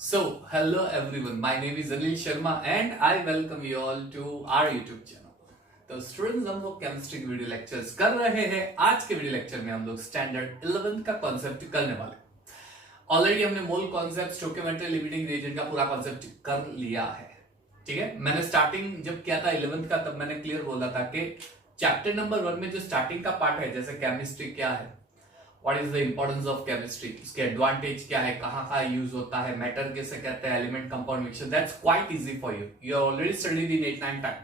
Hello everyone. My name is Anil Sharma and I welcome you all to our YouTube channel. तो students हम लोग chemistry की video lectures कर रहे हैं। आज के वीडियो लेक्चर में हम लोग स्टैंडर्ड 11 का कॉन्सेप्ट करने वाले। ऑलरेडी हमने mole concept, stoichiometry, limiting reagent का पूरा कॉन्सेप्ट कर लिया है। ठीक है, मैंने स्टार्टिंग जब किया था 11th का, तब मैंने क्लियर बोला था कि चैप्टर नंबर 1 में जो स्टार्टिंग का पार्ट है, जैसे केमिस्ट्री क्या है, what is the importance of chemistry, उसके एडवांटेज क्या है, कहाँ यूज होता है, मैटर कैसे कहते हैं, element compound mixture, that's quite easy for you. You have already studied in 8-9 time,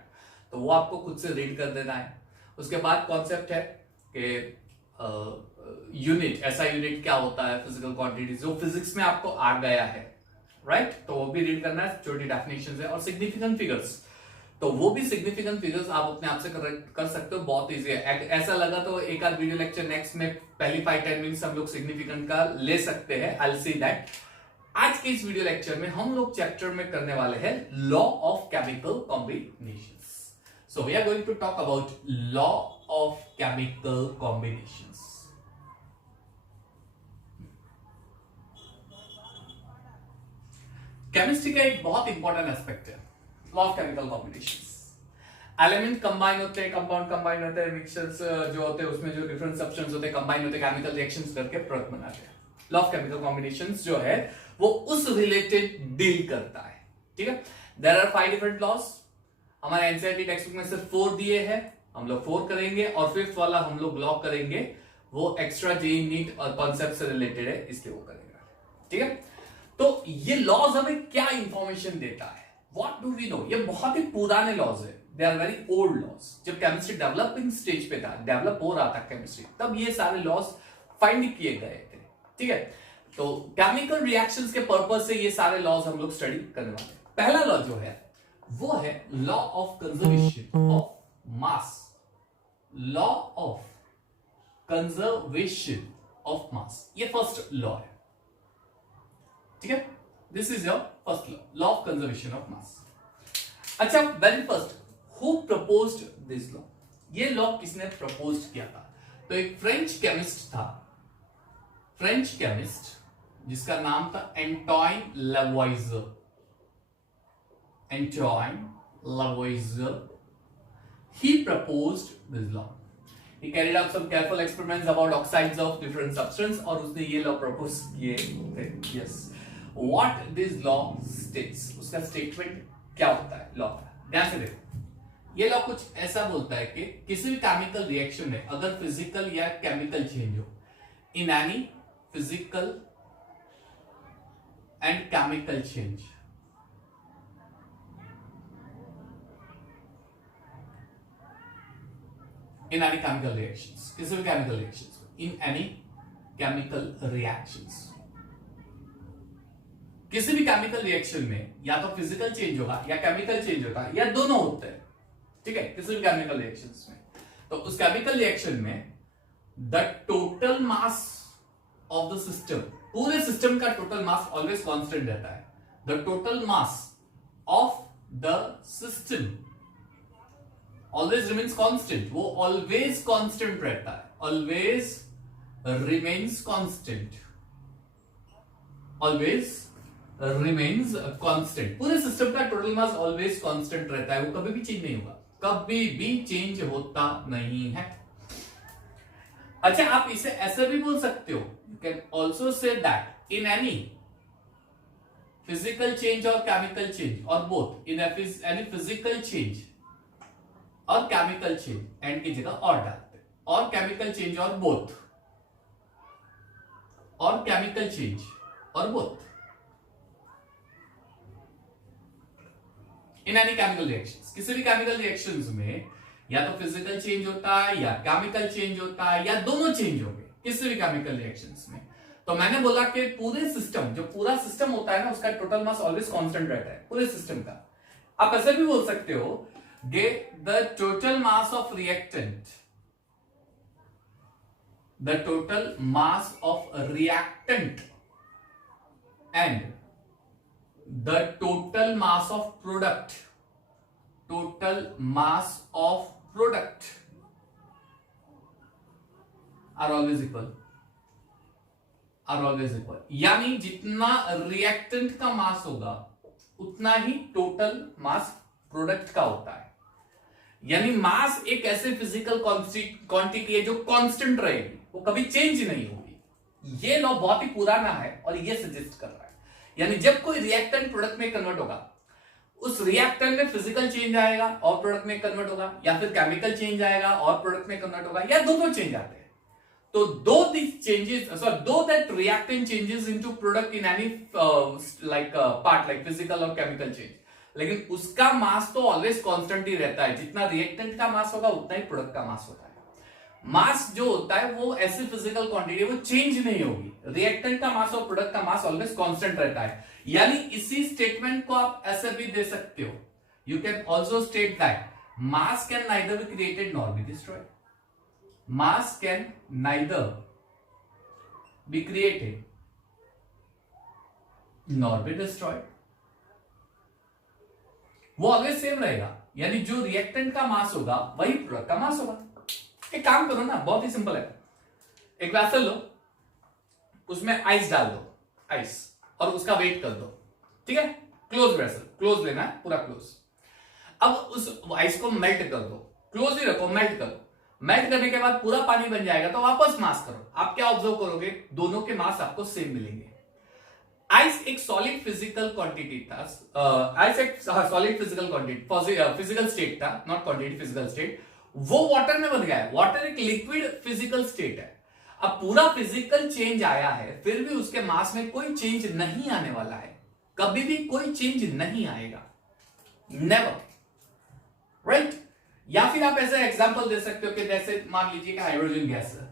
तो वो आपको खुद से रीड कर देना है। उसके बाद कॉन्सेप्ट है कि यूनिट, ऐसा यूनिट क्या होता है, फिजिकल क्वांटिटी जो फिजिक्स में आपको आ गया है, राइट तो वो भी रीड करना है। छोटी डेफिनेशंस है और सिग्निफिकेंट फिगर्स, तो वो भी सिग्निफिकेंट फिगर्स आप अपने आप से कर सकते हो, बहुत इजी है। ऐसा लगा तो एक आध वीडियो लेक्चर नेक्स्ट में पहली 5-10 मिनट्स हम लोग सिग्निफिकेंट का ले सकते हैं। I will see that. आज के इस वीडियो लेक्चर में हम लोग चैप्टर में करने वाले हैं law of chemical combinations. So we are going to talk about law of chemical combinations. Chemistry का एक बहुत इंपॉर्टेंट एस्पेक्ट है law of chemical combinations. Element combine होते हैं, कंपाउंड कंबाइन होते हैं, मिक्सचर्स जो होते हैं उसमें जो डिफरेंट सब्सटेंस होते हैं कंबाइन होते हैं, केमिकल रिएक्शंस करके प्रोडक्ट बनाते हैं। लॉ ऑफ केमिकल कॉम्बिनेशंस जो है वो उस रिलेटेड डील करता है। ठीक है, देयर आर 5 डिफरेंट लॉज। हमारे एनसीईआरटी टेक्स्ट बुक में सिर्फ 4 दिए हैं, हम लोग 4 करेंगे और 5th वाला हम लोग ब्लॉक करेंगे, वो एक्स्ट्रा जेई नीट और कॉन्सेप्ट से रिलेटेड है, इसलिए वो करेंगे। ठीक है, तो ये लॉज हमें क्या इंफॉर्मेशन देता है, व्हाट डू वी नो। ये बहुत ही पुराने लॉज है, they are very old laws. जब केमिस्ट्री डेवलपिंग स्टेज पे था, डेवलप हो रहा था केमिस्ट्री, तब ये सारे लॉज फाइंड किए गए थे। ठीक है, तो केमिकल रिएक्शंस के पर्पस से ये सारे लॉज हम लोग स्टडी करने वाले हैं। पहला लॉ जो है वो है law of conservation of mass. Law of conservation of mass, ये फर्स्ट लॉ है। ठीक है, this is your first law, law of conservation of mass. अच्छा, very first who proposed this law? ये लॉ किसने प्रपोज किया था? तो एक फ्रेंच केमिस्ट था, फ्रेंच केमिस्ट जिसका नाम था Antoine Lavoisier. Antoine Lavoisier, he proposed this law. He carried out some careful experiments about oxides of different substance और उसने ये लॉ प्रपोज किए थे। Yes. What this law states, उसका स्टेटमेंट क्या होता है लॉ का, ध्यान से देखो। ये लॉ कुछ ऐसा बोलता है कि किसी भी केमिकल रिएक्शन में अगर फिजिकल या केमिकल चेंज हो, in any physical and chemical change, in any chemical reactions, किसी भी chemical reactions, in any chemical reactions, किसी भी chemical reaction में या तो physical change होगा या chemical change होगा या दोनों होते हैं। ठीक है, किसी भी chemical reactions में, तो उस chemical reaction में the total mass of the system, पूरे सिस्टम का total mass always constant रहता है। the total mass of the system always remains constant, वो always constant रहता है, always remains constant, always remains constant। पूरे सिस्टम का टोटल मास always constant रहता है, वो कभी भी चेंज नहीं होगा, कभी भी चेंज होता नहीं है। अच्छा, आप इसे ऐसे भी बोल सकते हो, you can also say that in any physical change or chemical change or both, in any physical change और केमिकल चेंज, एंड की जगह और डालते हैं, और केमिकल चेंज और बोथ, और केमिकल चेंज और both in any chemical reactions. किसी भी केमिकल रिएक्शंस में या तो फिजिकल चेंज होता है या केमिकल चेंज होता है या दोनों चेंज होंगे किसी भी केमिकल रिएक्शंस में। तो मैंने बोला कि पूरे सिस्टम, जो पूरा सिस्टम होता है ना, उसका टोटल मास ऑलवेज कांस्टेंट रहता है पूरे सिस्टम का। आप ऐसे भी बोल सकते हो the total mass of reactant, the total mass of reactant and the total mass of product, total mass of product are always equal। Are always equal, यानी जितना रिएक्टेंट का मास होगा उतना ही टोटल मास प्रोडक्ट का होता है। यानी मास एक ऐसे फिजिकल क्वांटिटी है जो कांस्टेंट रहेगी, वो कभी चेंज नहीं होगी। ये लॉ बहुत ही पुराना है और ये सजेस्ट कर रहा है, यानी जब कोई रिएक्टेंट प्रोडक्ट में कन्वर्ट होगा, उस रिएक्टेंट में फिजिकल चेंज आएगा और प्रोडक्ट में कन्वर्ट होगा, या फिर केमिकल चेंज आएगा और प्रोडक्ट में कन्वर्ट होगा, या दोनों चेंज आते हैं। तो दो that reactant changes into product in any part like physical और chemical change, लेकिन उसका मास तो ऑलवेज कांस्टेंट ही रहता है। जितना रिएक्टेंट का मास होगा उतना ही प्रोडक्ट का मास होता है। मास जो होता है वो ऐसी फिजिकल क्वांटिटी, वो चेंज नहीं होगी। रिएक्टेंट का मास और प्रोडक्ट का मास ऑलवेज कांस्टेंट रहता है। यानी इसी स्टेटमेंट को आप ऐसे भी दे सकते हो, you can also state that mass can neither be created nor be destroyed. Mass can neither be created nor be destroyed. वो ऑलवेज सेम रहेगा, यानी जो रिएक्टेंट का मास होगा वही प्रोडक्ट का मास होगा। एक काम करो ना, बहुत ही सिंपल है। एक वेसल लो, उसमें आइस डाल दो, आइस, और उसका वेट कर दो, ठीक है। क्लोज वेसल, क्लोज लेना है, पूरा क्लोज। अब उस आइस को मेल्ट कर दो, क्लोज ही रखो, मेल्ट करो। मेल्ट करने के बाद पूरा पानी बन जाएगा, तो वापस मास करो। आप क्या ऑब्जर्व करोगे, दोनों के मास आपको सेम मिलेंगे। आइस एक सॉलिड फिजिकल क्वांटिटी था, आइस एक solid physical quantity, physical state था, नॉट क्वांटिटी, फिजिकल स्टेट। वो वाटर में बन गया है। वाटर एक लिक्विड फिजिकल स्टेट है। अब पूरा फिजिकल चेंज आया है, फिर भी उसके मास में कोई चेंज नहीं आने वाला है। कभी भी कोई चेंज नहीं आएगा, नेवर, राइट। या फिर आप ऐसा एग्जांपल दे सकते हो कि जैसे मान लीजिए कि हाइड्रोजन गैस है,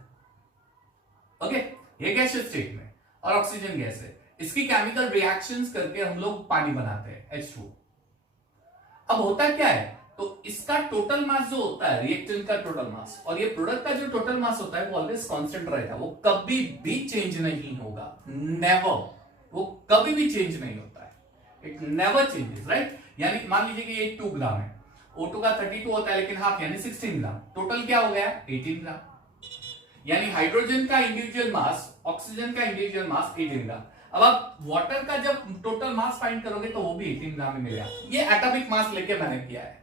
ओके, ये गैसियस स्टेट में, और ऑक्सीजन गैस है। इसकी केमिकल रिएक्शंस करके हम लोग पानी बनाते हैं, H2। अब होता क्या है, तो इसका टोटल मास जो होता है, रिएक्टेंट का टोटल मास, और ये प्रोडक्ट का जो टोटल मास होता है, वो ऑलवेज कांस्टेंट रहेगा। वो कभी भी चेंज नहीं होगा, नेवर। वो कभी भी चेंज नहीं होता है, इट नेवर चेंजेस, राइट। यानी मान लीजिए कि ये 2 ग्राम है, O2 का 32 होता है, लेकिन हाफ यानी 16 ग्राम, टोटल क्या हो गया 18 ग्राम। यानी हाइड्रोजन का इंडिविजुअल मास, ऑक्सीजन का इंडिविजुअल मास 18 ग्राम। अब आप वाटर का जब टोटल मास फाइंड करोगे तो वो भी 18 ग्राम में मिलेगा। ये एटॉमिक मास लेके मैंने किया है,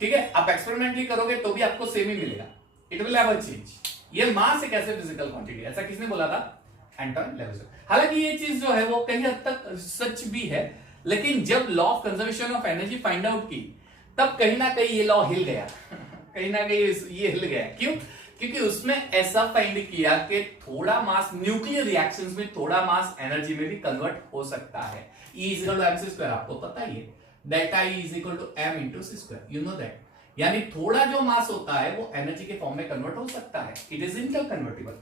ठीक है। आप एक्सपेरिमेंटली करोगे तो भी आपको सेम ही मिलेगा, इट विल नेवर चेंज। ये मास एक ऐसे फिजिकल क्वांटिटी, ऐसा किसने बोला था, एंटोन लेविस। हालांकि ये चीज जो है वो कहीं हद तक सच भी है, लेकिन जब law of conservation of energy find out की, तब कहीं ना कहीं ये लॉ हिल गया कहीं ना कहीं ये हिल गया। क्यों? क्योंकि उसमें ऐसा फाइंड किया कि थोड़ा मास न्यूक्लियर रिएक्शंस में, थोड़ा मास एनर्जी में भी कन्वर्ट हो सकता है। E is equal to mc², आपको पता ही है, delta E is equal to m into c², you know that. यानी थोड़ा जो मास होता है वो एनर्जी के फॉर्म में कन्वर्ट हो सकता है, इट इज इंटर कन्वर्टिबल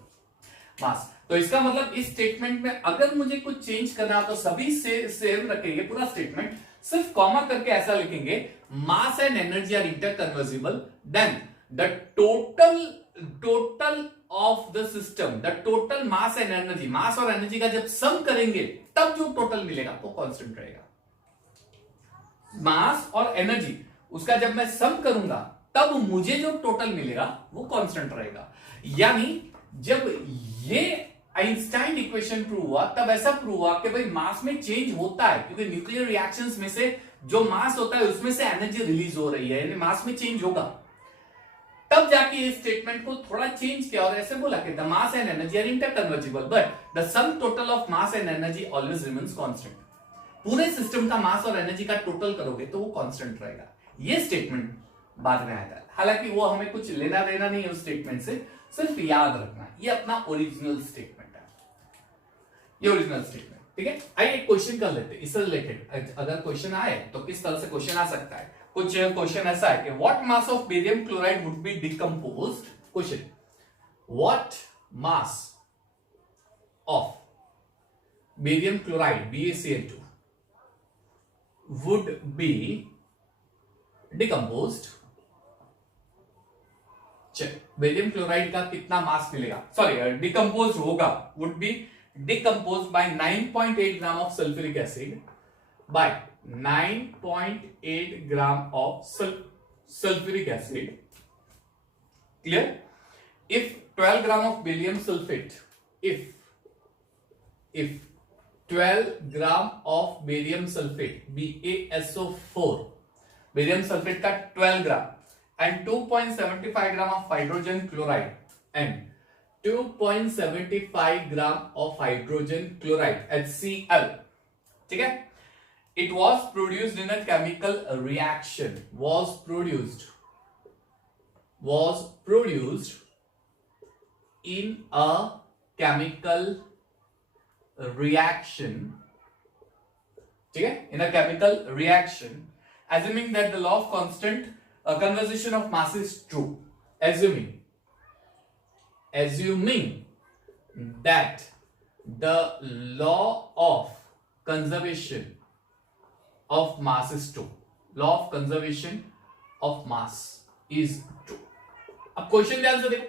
मास। तो इसका मतलब इस स्टेटमेंट में अगर मुझे कुछ चेंज करना तो सभी सेम रखेंगे पूरा स्टेटमेंट, सिर्फ कॉमा करके ऐसा लिखेंगे, mass and energy are interconvertible, then the total of the system, the total mass and energy, mass और एनर्जी का जब सम करेंगे तब जो टोटल मिलेगा वो कांस्टेंट रहेगा। मास और एनर्जी उसका जब मैं सम करूंगा तब मुझे जो टोटल मिलेगा वो कांस्टेंट रहेगा। यानी जब ये आइंस्टाइन इक्वेशन प्रूव हुआ तब ऐसा प्रूव हुआ कि भाई मास में चेंज होता है, क्योंकि न्यूक्लियर रिएक्शंस में से जो मास होता है उसमें से एनर्जी रिलीज हो रही है, यानी मास में चेंज होगा। तब जाके इस स्टेटमेंट को थोड़ा चेंज किया और ऐसे बोला कि the mass and energy are interconvertible but the sum total of mass and energy always remains constant. पूरे सिस्टम का मास और एनर्जी का टोटल करोगे तो वो कांस्टेंट रहेगा। ये स्टेटमेंट बाद में आया था, हालांकि वो हमें कुछ लेना देना नहीं है उस स्टेटमेंट से, सिर्फ याद रखना ये अपना ओरिजिनल स्टेटमेंट है, ये ओरिजिनल स्टेटमेंट, ठीक है। आइए एक क्वेश्चन कर लेते हैं इससे रिलेटेड। अगर क्वेश्चन आए तो किस तरह से क्वेश्चन आ सकता है। कुछ क्वेश्चन ऐसा है कि what mass of barium chloride would be decomposed, question, what mass of barium chloride BaCl2 would be decomposed, barium chloride का कितना मास मिलेगा, सॉरी डिकम्पोज होगा, would be decompose by 9.8 gram of sulphuric acid by 9.8 gram of sulfuric acid, clear? If 12 gram of barium sulfate, if if 12 gram of barium sulfate BaSO4 barium sulfate का 12 ग्राम and 2.75 gram of hydrogen chloride and 2.75 gram of hydrogen chloride HCl, ठीक है, it was produced in a chemical reaction, was produced in a chemical reaction, ठीक है, in a chemical reaction, assuming that the law of constant conservation of mass is true, assuming that the law of conservation of mass is true, law of conservation of mass is true. अब question ध्यान से देखो,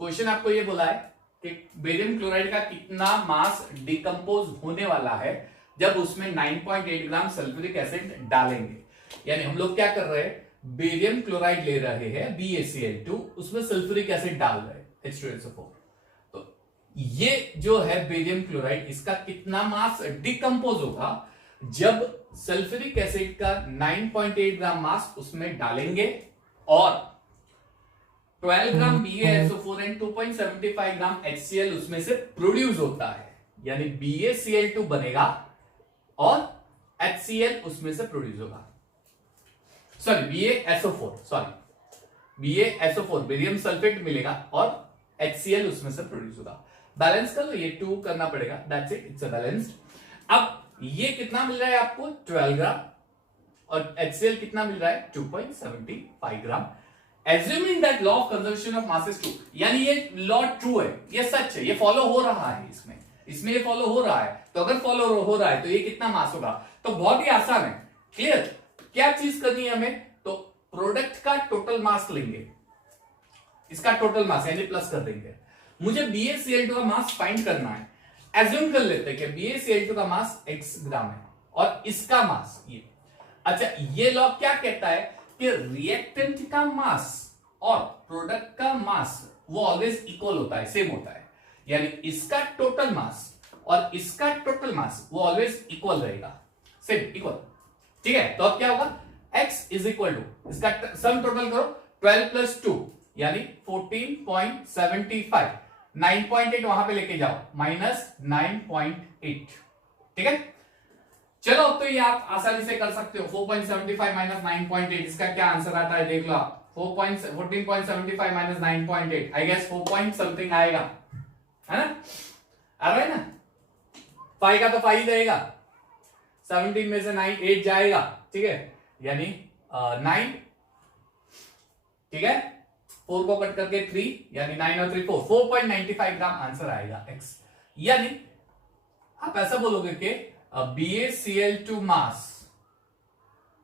question आपको ये बोला है कि barium chloride का कितना मास डिकम्पोज होने वाला है जब उसमें 9.8 ग्राम सल्फ्यूरिक एसिड डालेंगे। यानी हम लोग क्या कर रहे हैं, बेरियम क्लोराइड ले रहे हैं BaCl2, उसमें सल्फ्यूरिक एसिड डाल रहे हैं H2SO4। तो ये जो है बेरियम क्लोराइड, इसका कितना मास डिकम्पोज होगा जब सल्फ्यूरिक एसिड का 9.8 ग्राम मास उसमें डालेंगे और 12 ग्राम BaSO4 एंड 2.75 ग्राम HCl उसमें से प्रोड्यूस होता है। यानी BaCl2 बनेगा और HCl उसमें से प्रोड्यूस होगा, BaSO4 बेरियम सल्फेट मिलेगा और HCl उसमें से प्रोड्यूस होगा। बैलेंस कर लो, ये 2 करना पड़ेगा, that's it, it's a balanced. अब ये कितना मिल रहा है आपको 12 ग्राम और HCl कितना मिल रहा है 2.75 ग्राम। Assuming that law of conservation of mass is true, यानी ये लॉ ट्रू है, ये सच है, ये फॉलो हो रहा है, इसमें ये फॉलो हो रहा है। तो अगर फॉलो हो रहा है तो ये कितना मास होगा, तो बहुत ही आसान है, क्लियर। क्या चीज करनी है हमें, तो प्रोडक्ट का टोटल मास लेंगे, इसका टोटल मास यानी प्लस कर देंगे। मुझे BaCl2 का मास फाइंड करना है। एज्यूम कर लेते हैं कि BaCl2 का मास x ग्राम है और इसका मास ये। अच्छा, ये लॉ क्या कहता है कि रिएक्टेंट का मास और प्रोडक्ट का मास वो ऑलवेज इक्वल होता है, सेम होता है। यानी इसका टोटल मास और इसका टोटल मास वो ऑलवेज इक्वल रहेगा, सेम इक्वल, ठीक है। तो अब क्या होगा, x इज इक्वल टू, इसका सम टोटल करो, 12 प्लस 2 यानी 14.75, 9.8 वहां पे लेके जाओ, माइनस 9.8, ठीक है। चलो अब तो ये आप आसानी से कर सकते हो, 4.75 माइनस 9.8, इसका क्या आंसर आता है देख लो आप, 14.75 minus 9.8, I guess 4 point something आएगा, है ना, आ रहा है ना, 5 का तो 5 रहेगा, 17 में से 8 जाएगा, ठीक है, यानी 9, ठीक है, 4 को कट करके 3, यानी 9 और 3 4.95 ग्राम आंसर आएगा x। यानी आप ऐसा बोलोगे कि BaCl2 mass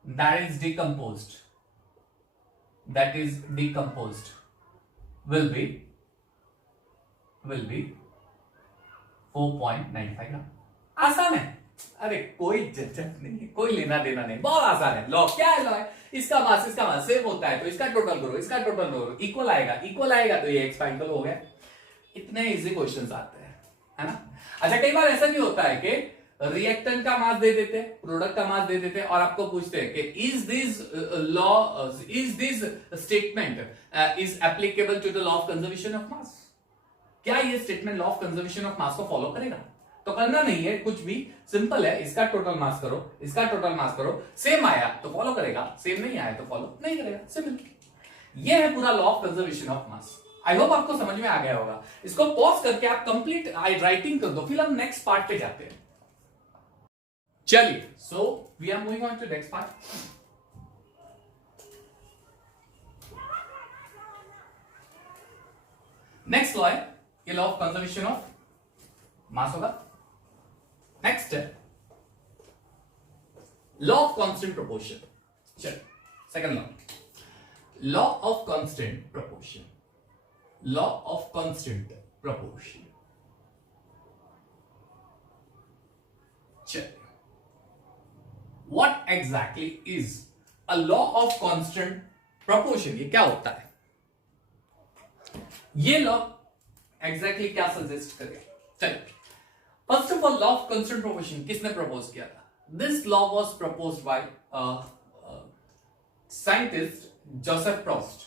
that is decomposed will be 4.95 ग्राम। आसान है, अरे कोई झंझट नहीं है, कोई लेना देना नहीं, बहुत आसान है। लॉ क्या है, लॉ है इसका मास सेम होता है, तो इसका टोटल करो, इक्वल आएगा तो ये x फाइनल हो गया। इतने इजी क्वेश्चंस आते हैं, है ना। अच्छा, कई बार ऐसा भी होता है कि रिएक्टेंट का मास दे देते, प्रोडक्ट का मास दे देते और आपको पूछते हैं कि is this statement is applicable to the law of conservation of mass, क्या ये statement law of conservation of mass को फॉलो करेगा। तो करना नहीं है कुछ भी, सिंपल है, इसका टोटल मास करो, इसका टोटल मास करो, सेम आया तो फॉलो करेगा, सेम नहीं आया तो फॉलो नहीं करेगा, सिंपल। ये है पूरा law of conservation of mass. I hope आपको समझ में आ गया होगा। इसको पॉज करके आप कंप्लीट राइटिंग कर दो, फिर हम नेक्स्ट पार्ट पे जाते हैं। चलिए, so we are moving on to next part. Next law है ये law of conservation of mass होगा। नेक्स्ट है लॉ ऑफ कांस्टेंट प्रोपोर्शन। चलिए, second law of constant proportion, law of constant proportion. चलिए, what exactly is a law of constant proportion, ये क्या होता है, ये लॉ एग्जैक्टली क्या सजेस्ट करे। चलिए, first of of all, law of constant proportion किसने प्रपोज किया था? This law was proposed by scientist Joseph Proust.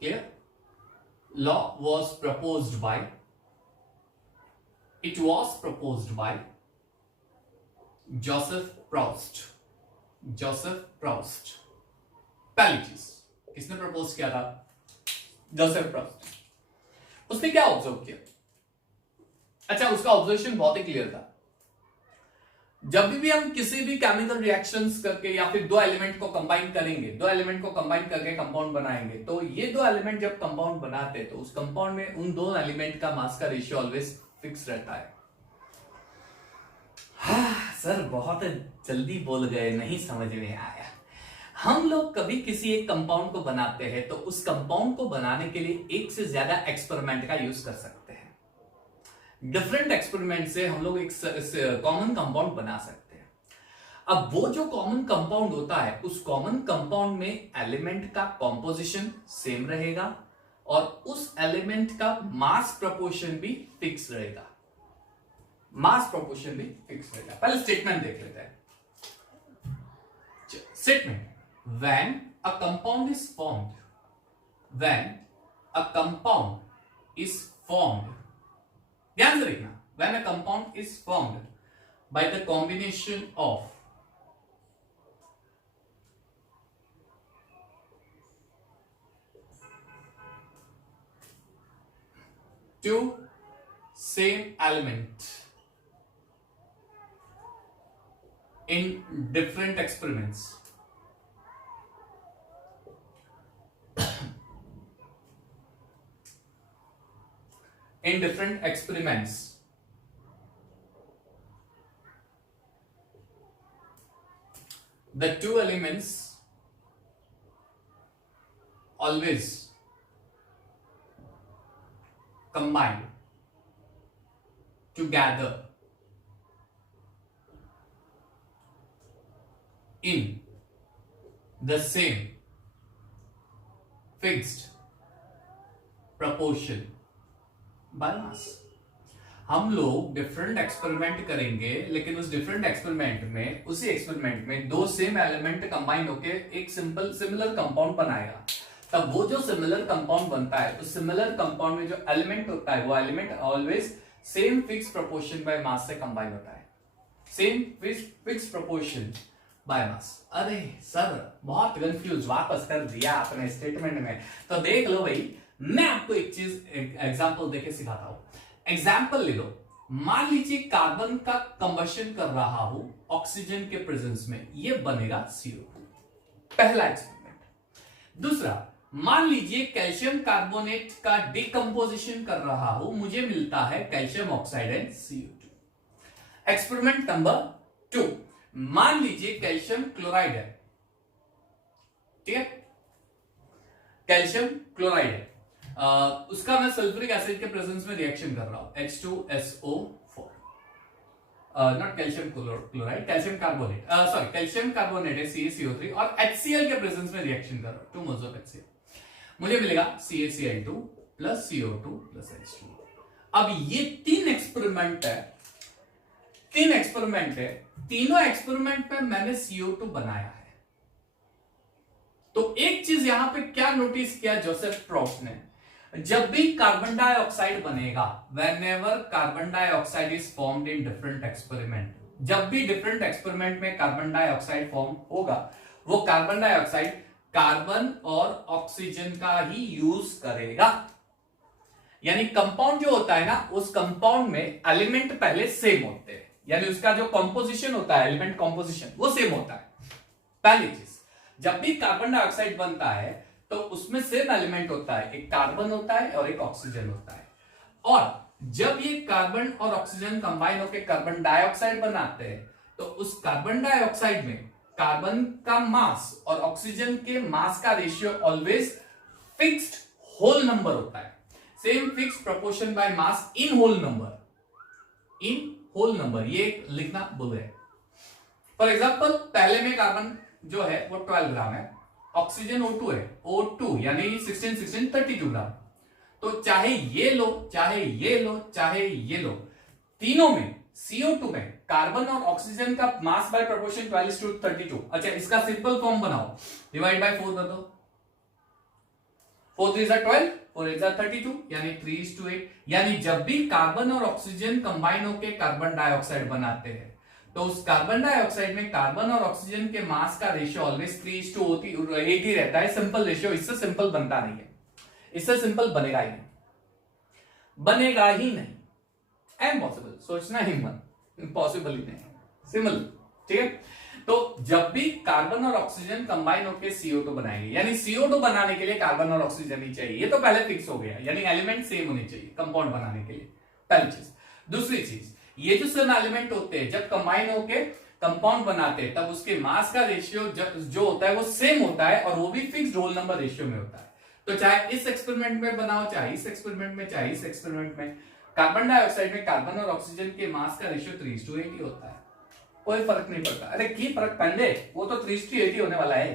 Clear? Law was proposed bye, it was proposed bye Joseph Proust. Joseph Proust. पहली चीज किसने propose किया था? Joseph Proust. उसने क्या ऑब्जर्व किया? अच्छा, उसका ऑब्जर्वेशन बहुत ही क्लियर था. जब भी हम किसी भी केमिकल रिएक्शंस करके या फिर दो एलिमेंट को कंबाइन करेंगे, दो एलिमेंट को कंबाइन करके कंपाउंड बनाएंगे, तो ये दो एलिमेंट जब कंपाउंड बनाते हैं तो उस कंपाउंड में उन दो एलिमेंट का मास का रेशियो ऑलवेज फिक्स रहता है. सर बहुत जल्दी बोल गए, नहीं समझ में आया. हम लोग कभी किसी एक कंपाउंड को बनाते हैं तो उस कंपाउंड को बनाने के लिए एक से ज्यादा एक्सपेरिमेंट का यूज कर सकते हैं. डिफरेंट एक्सपेरिमेंट से हम लोग एक कॉमन कंपाउंड बना सकते हैं. अब वो जो कॉमन कंपाउंड होता है, उस कॉमन कंपाउंड में एलिमेंट का कॉम्पोजिशन सेम रहेगा और उस एलिमेंट का मास प्रोपोर्शन भी फिक्स रहेगा. मास प्रोपोर्शन भी फिक्स रहेगा. पहले स्टेटमेंट देख लेते हैं. Statement: when a compound is formed, when a compound is formed, ध्यान से देखना, when a compound is formed by the combination of two same elements in different experiments, in different experiments, the two elements always combine together in the same fixed proportion by mass. हम लोग different experiment करेंगे, लेकिन उस different experiment में, उसी experiment में दो same element combine होके एक सिमिलर कंपाउंड बनाएगा. तब वो जो सिमिलर कंपाउंड बनता है, उस सिमिलर कंपाउंड में जो एलिमेंट होता है, वो element always same fix proportion by मास से कंबाइन होता है. सेम फिक्स प्रोपोर्शन बाय मास. अरे सर बहुत कंफ्यूज वापस कर दिया आपने स्टेटमेंट में. तो देख लो भाई, मैं आपको एक चीज एग्जांपल देके सिखाता हूं. एग्जाम्पल ले लो. मान लीजिए कार्बन का कंबशन कर रहा हूं ऑक्सीजन के प्रेजेंस में, ये बनेगा CO2. पहला एक्सपेरिमेंट. दूसरा, मान लीजिए कैल्शियम कार्बोनेट का डिकम्पोजिशन कर रहा हूं, मुझे मिलता है calcium oxide and CO2. Experiment number 2, मान लीजिए कैल्शियम क्लोराइड है. ठीक है, कैल्शियम क्लोराइड है. उसका मैं सल्फ्यूरिक एसिड के प्रेजेंस में रिएक्शन कर रहा हूं, H2SO4. Not calcium chloride, calcium carbonate, sorry calcium carbonate है CaCO3, और HCl के प्रेजेंस में रिएक्शन कर रहा हूं, 2 moles of HCl. मुझे मिलेगा CaCl2 plus CO2 plus H2. अब ये तीन एक्सपेरिमेंट है, तीनों एक्सपेरिमेंट में मैंने CO2 बनाया है. तो एक चीज यहां पे क्या नोटिस किया जोसेफ प्रॉस्ट ने, जब भी कार्बन डाइऑक्साइड बनेगा, whenever carbon dioxide is formed in different experiment, जब भी डिफरेंट एक्सपेरिमेंट में कार्बन डाइऑक्साइड फॉर्म होगा, वो कार्बन डाइऑक्साइड कार्बन और ऑक्सीजन का ही यूज करेगा. यानी कंपाउंड जो होता है ना, उस कंपाउंड में एलिमेंट पहले सेम होते हैं, यानी उसका जो कंपोजिशन होता है, एलिमेंट कंपोजिशन, वो सेम होता है. पहली चीज, जब भी कार्बन डाइऑक्साइड बनता है तो उसमें सेम एलिमेंट होता है, एक कार्बन होता है और एक ऑक्सीजन होता है. और जब ये कार्बन और ऑक्सीजन कंबाइन होकर कार्बन डाइऑक्साइड बनाते हैं, तो उस कार्बन डाइऑक्साइड में कार्बन का मास और ऑक्सीजन के मास का ratio always fixed whole number होता है. Same fixed proportion by mass in whole number, in whole number. ये लिखना भूल गए. फॉर एग्जाम्पल, पहले में कार्बन जो है वो 12 ग्राम है, ऑक्सीजन O2 है, O2 यानी 16 32 ग्राम. तो चाहे ये लो, चाहे ये लो, चाहे ये लो, तीनों में CO2 में कार्बन और ऑक्सीजन का मास बाय प्रोपोर्शन 12:32। अच्छा, इसका सिंपल फॉर्म बनाओ, डिवाइड बाय 4 कर दो। 4 3 12, 4 8 32, यानी 3:8। यानी जब भी कार्बन और ऑक्सीजन कंबाइन होकर कार्बन डाइऑक्साइड बनाते हैं तो उस कार्बन डाइऑक्साइड में कार्बन और ऑक्सीजन के मास का रेशियो ऑलवेज 3:8 ही रहता है। सिंपल रेशियो, इससे सिंपल बनता नहीं है, इससे सिंपल बनेगा ही नहीं, बनेगा ही नहीं। इम्पॉसिबल, सोचना ही मत, इम्पॉसिबल ही नहीं, सिंपल। ठीक है, तो जब भी कार्बन और ऑक्सीजन कंबाइन होकर CO2 बनाएंगे, यानी CO2 बनाने के लिए कार्बन और ऑक्सीजन ही चाहिए, ये तो पहले फिक्स हो गया, यानी एलिमेंट सेम होने चाहिए कंपाउंड बनाने के लिए, पहली चीज। दूसरी चीज, ये जो सेम एलिमेंट होते हैं जब कंबाइन होके कंपाउंड बनाते हैं तब उसके मास का रेशियो जो होता है वो सेम होता है, और वो भी फिक्स्ड होल नंबर रेशियो में होता है। तो चाहे इस एक्सपेरिमेंट में बनाओ, चाहे इस एक्सपेरिमेंट में, चाहे इस एक्सपेरिमेंट में, कार्बन डाइऑक्साइड में कार्बन और ऑक्सीजन के मास का रेशियो 3:8 ही होता है, कोई फर्क नहीं पड़ता। अरे की फर्क पड़े, वो तो 3:8 होने वाला है,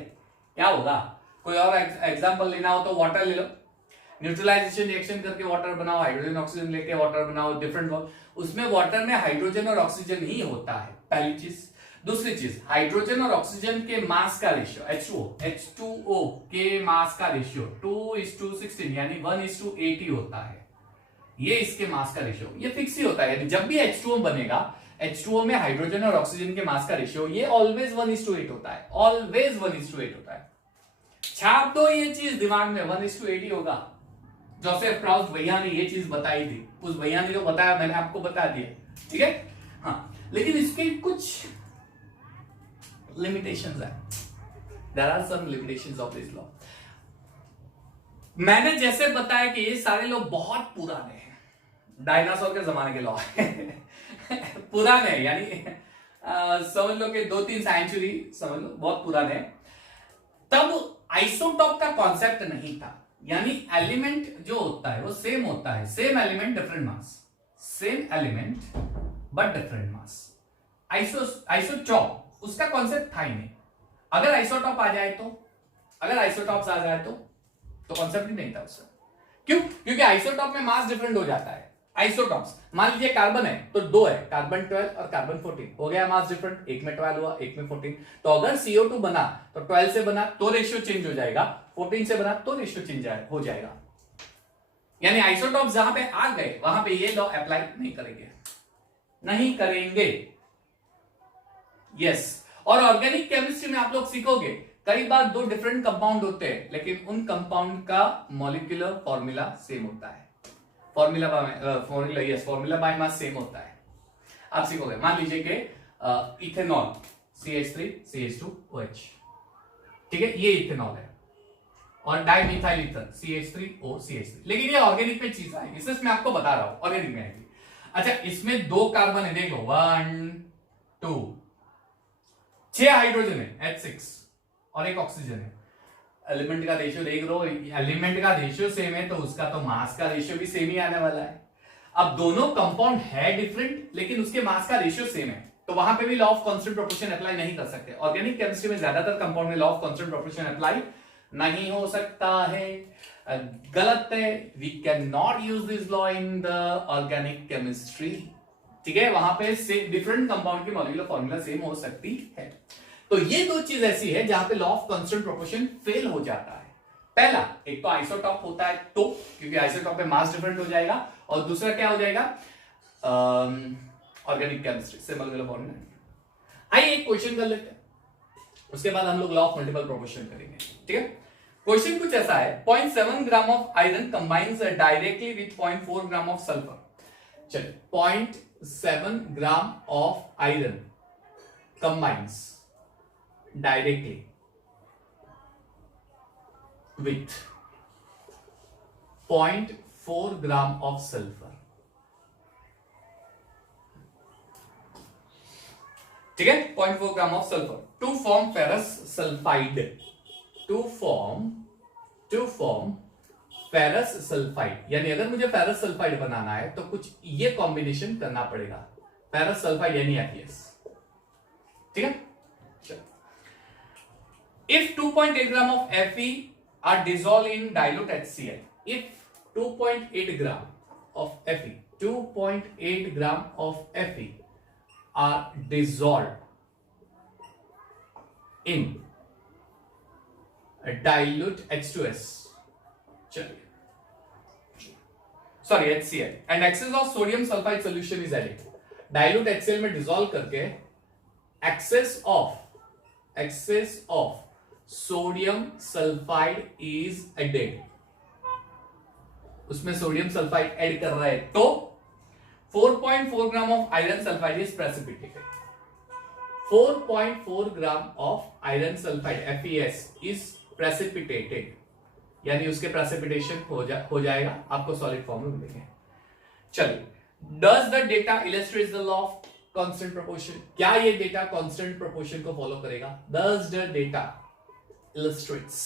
क्या होगा। कोई और एग्जांपल लेना हो तो वाटर ले लो, न्यूट्रलाइजेशन रिएक्शन करके वाटर बनाओ, हाइड्रोजन ऑक्सीजन लेके वाटर बनाओ, डिफरेंट, उसमें वाटर में हाइड्रोजन और ऑक्सीजन ही होता है, पहली चीज। दूसरी चीज, हाइड्रोजन और ऑक्सीजन के मास का रेशियो H2O के मास का रेशियो 2:16, यानी 1:8 ही होता है, ये इसके मास का रेशियो, ये फिक्स ही होता है। यानी जब भी H2O बनेगा, H2O में हाइड्रोजन और ऑक्सीजन के मास का रेशियो ये ऑलवेज 1:8 होता है, ऑलवेज 1:8 होता है। छाप दो ये चीज दिमाग में, 1:8 ही होगा। जोसेफ क्राउस भैया ने ये चीज बताई थी, उस भैया ने जो बताया मैंने आपको बता दिया, ठीक है। हाँ, लेकिन इसके कुछ लिमिटेशंस है, there are some limitations of this law. मैंने जैसे बताया कि ये सारे लॉ बहुत पुराने हैं, डायनासोर के जमाने के लॉ पुराने, यानी समझ लो कि 2-3 सेंचुरी समझ लो, बहुत पुराने हैं। तब आइसोटॉप का कॉन्सेप्ट नहीं था, यानी एलिमेंट जो होता है वो सेम होता है, same element different mass, same element but different mass. Isotope उसका कॉन्सेप्ट था ही नहीं। अगर आइसोटॉप आ जाए तो, अगर आइसोटॉप्स आ जाए तो कॉन्सेप्ट ही नहीं था उसका। क्यों? क्योंकि आइसोटॉप में मास डिफरेंट हो जाता है। आइसोटॉप्स, मान लीजिए कार्बन है तो 2 है, कार्बन 12 और कार्बन 14, हो गया मास डिफरेंट, एक में 12 हुआ, एक में 14। तो अगर CO2 बना तो 12 से बना तो रेशियो चेंज हो जाएगा, 14 से बना तो रेशियो चेंज हो जाएगा। यानी आइसोटॉप जहां पे आ गए वहां पे ये लॉ अप्लाई नहीं करेंगे, नहीं करेंगे। यस, और ऑर्गेनिक केमिस्ट्री में आप लोग सीखोगे कई बार 2 डिफरेंट कंपाउंड होते हैं लेकिन उन कंपाउंड का मॉलिक्यूलर फॉर्मूला सेम होता है, फॉर्मूला बाय मास सेम होता है। आप सीखोगे, मान लीजिए कि इथेनॉल CH3 CH2OH, ठीक है, ये इथेनॉल है, और डाइमिथाइल ईथर CH3O CH3, लेकिन ये ऑर्गेनिक में चीज आएगी, इससे मैं आपको बता रहा हूं ऑर्गेनिक में आएगी। अच्छा, इसमें 2 कार्बन है, देख लो 1 2, 6 हाइड्रोजन है H6 और एक ऑक्सीजन है। एलिमेंट का रेशियो देख लो, एलिमेंट का रेशियो सेम है तो उसका तो मास का रेशियो भी सेम ही आने वाला है। अब दोनों कंपाउंड है डिफरेंट लेकिन उसके मास का रेशियो सेम है, तो वहां पे भी law of constant proportion apply नहीं कर सकते। ऑर्गेनिक केमिस्ट्री में ज्यादातर कंपाउंड में law of constant proportion apply नहीं हो सकता है, गलत है। We can not use this law in the organic chemistry, ठीक है। वहां पे डिफरेंट कंपाउंड की मॉलिक्यूलर फॉर्मूला सेम हो सकती है। तो ये 2 चीज ऐसी है जहां पे law of constant proportion fail हो जाता है। पहला, एक तो आइसोटॉप होता है तो, क्योंकि आइसोटॉप में मास डिफरेंट हो जाएगा, और दूसरा क्या हो जाएगा, ऑर्गेनिक केमिस्ट्री से मॉलिक्यूलर फॉर्मूला। आइए एक क्वेश्चन कर लेते हैं, उसके बाद हम लोग लॉ ऑफ मल्टीपल प्रोपोर्शन करेंगे, ठीक है। क्वेश्चन कुछ ऐसा है, 0.7 gram of iron combines directly with 0.4 gram of sulphur. चलिए, 0.7 gram of iron combines directly with 0.4 gram of sulfur, ठीक है, 0.4 gram of sulphur to form ferrous sulphide, to form ferrous sulphide. यानी अगर मुझे फेरस सल्फाइड बनाना है तो कुछ ये कॉम्बिनेशन करना पड़ेगा, फेरस सल्फाइड यानी FeS, ठीक है। If 2.8 gram of Fe are dissolved in dilute HCl, if 2.8 gram of Fe 2.8 gram of Fe are dissolved in a dilute H2S, sorry HCl, and excess of sodium sulfide solution is added. dilute HCl में dissolve करके excess of sodium sulfide is added, उसमें sodium sulphide add कर रहा है तो 4.4 ग्राम of iron sulphide is precipitated. 4.4 gram of iron sulphide FeS is precipitated, यानी उसके precipitation हो जाएगा, आपको सॉलिड फॉर्म में मिलेंगे. चलिए, does the data illustrates the law of constant proportion? क्या ये डेटा कांस्टेंट प्रोपोर्शन को फॉलो करेगा? Does the data illustrates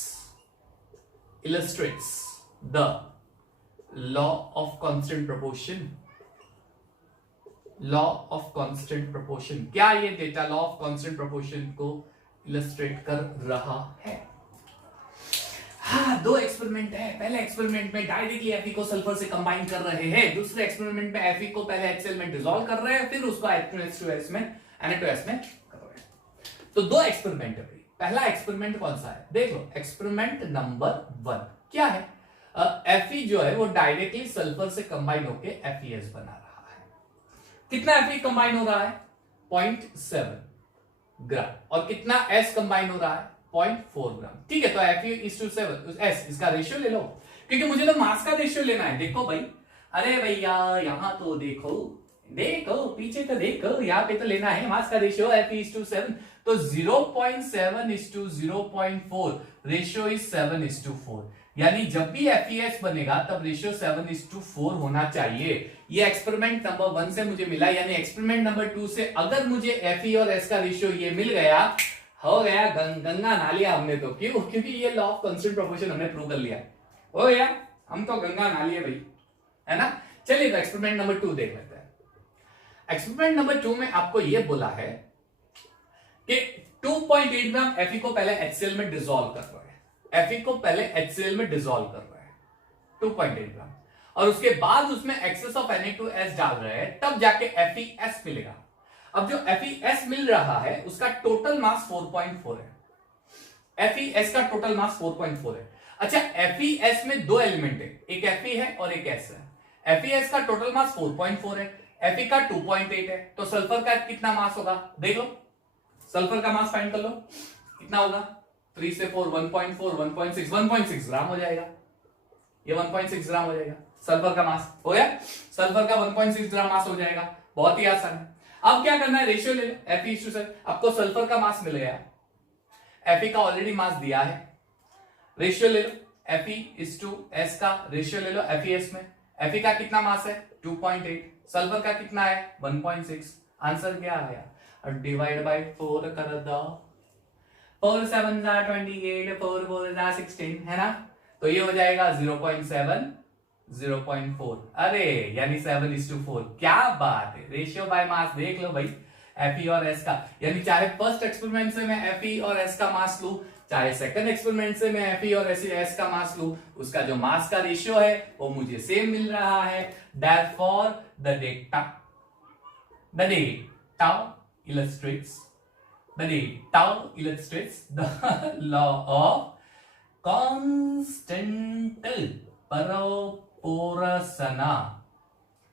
the law of constant proportion? Law of constant proportion, क्या ये data law of constant proportion को illustrate कर रहा है? हाँ, दो एक्सपेरिमेंट है. पहले एक्सपेरिमेंट में डायरेक्टली Fe को सल्फर से कंबाइन कर रहे हैं, दूसरे एक्सपेरिमेंट में Fe को पहले HCl में डिसॉल्व कर रहे हैं, फिर उसको H2S में Na2S में कर रहे हैं. तो दो एक्सपेरिमेंट है. पहला एक्सपेरिमेंट कौन सा है? देख लो, एक्सपेरिमेंट नंबर 1 क्या है? Fe जो है वो डायरेक्टली सल्फर से कंबाइन होके FeS बना रहा है. कितना Fe कंबाइन हो रहा है? 0.7 ग्राम. और कितना S कंबाइन हो रहा है? 0.4 ग्राम. ठीक है, तो Fe:7 S, इसका रेशियो ले लो, क्योंकि मुझे तो मास का रेशियो लेना है. देखो भाई, अरे भैया यहां तो देखो पीछे तो देखो, यहाँ पे तो लेना है मास का रेशियो Fe:7. तो 0.7:0.4 रेशियो इज 7:4, यानी जब भी FeS बनेगा तब रेशियो 7:4 होना चाहिए. ये एक्सपेरिमेंट नंबर 1 से मुझे मिला, यानी एक्सपेरिमेंट नंबर 2 से अगर मुझे Fe और S का रेशियो ये मिल गया, हो गया गंगा नहा लिया हमने. तो क्यों? क्योंकि ये लॉ ऑफ कांस्टेंट प्रोपोर्शन हमने प्रूव कर लिया. हो गया, हम तो गंगा नहा लिए भाई, है ना. चलिए, तो एक्सपेरिमेंट नंबर 2 देख लेते हैं. एक्सपेरिमेंट नंबर 2 में आपको ये बोला है कि 2.8 ग्राम Fe को पहले HCl में डिसॉल्व कर रहे हैं. Fe को पहले HCl में डिसॉल्व कर रहे हैं 2.8 ग्राम, और उसके बाद उसमें एक्सेस ऑफ Na2S डाल रहे हैं, तब जाके FeS मिलेगा. अब जो FeS मिल रहा है उसका टोटल मास 4.4 है. FeS का टोटल मास 4.4 है. अच्छा, FeS में दो एलिमेंट है, एक Fe है और एक S है. FeS का टोटल मास 4.4 है, Fe का 2.8 है. तो सल्फर का कितना मास होगा? देख लो, सल्फर का मास फाइंड कर लो, कितना होगा? 3 से 4 1.4 1.6 ग्राम हो जाएगा. ये 1.6 ग्राम हो जाएगा सल्फर का मास. हो गया, सल्फर का 1.6 ग्राम मास हो जाएगा. बहुत ही आसान है. अब क्या करना है? रेशियो ले लो. Fe:7, आपको सल्फर का मास मिल गया, Fe का ऑलरेडी मास दिया है. रेशियो ले लो, Fe:S का रेशियो ले लो FeS में. Fe का कितना मास है? 2.8. सल्फर का कितना है? 1.6. आंसर क्या आया? और डिवाइड बाय 4 कर दो. 4 7 28, 4 4 16, है ना. तो ये हो जाएगा 0.7 0.4. अरे यानी 7:4. क्या बात है, रेशियो बाय मास देख लो भाई Fe और S का. यानी चाहे फर्स्ट एक्सपेरिमेंट से मैं Fe और S का मास लूं, चाहे सेकंड एक्सपेरिमेंट से मैं Fe और S का मास लूं, उसका जो मास का रेशियो है वो मुझे सेम मिल रहा है. Therefore the data illustrates the law of constant proportion.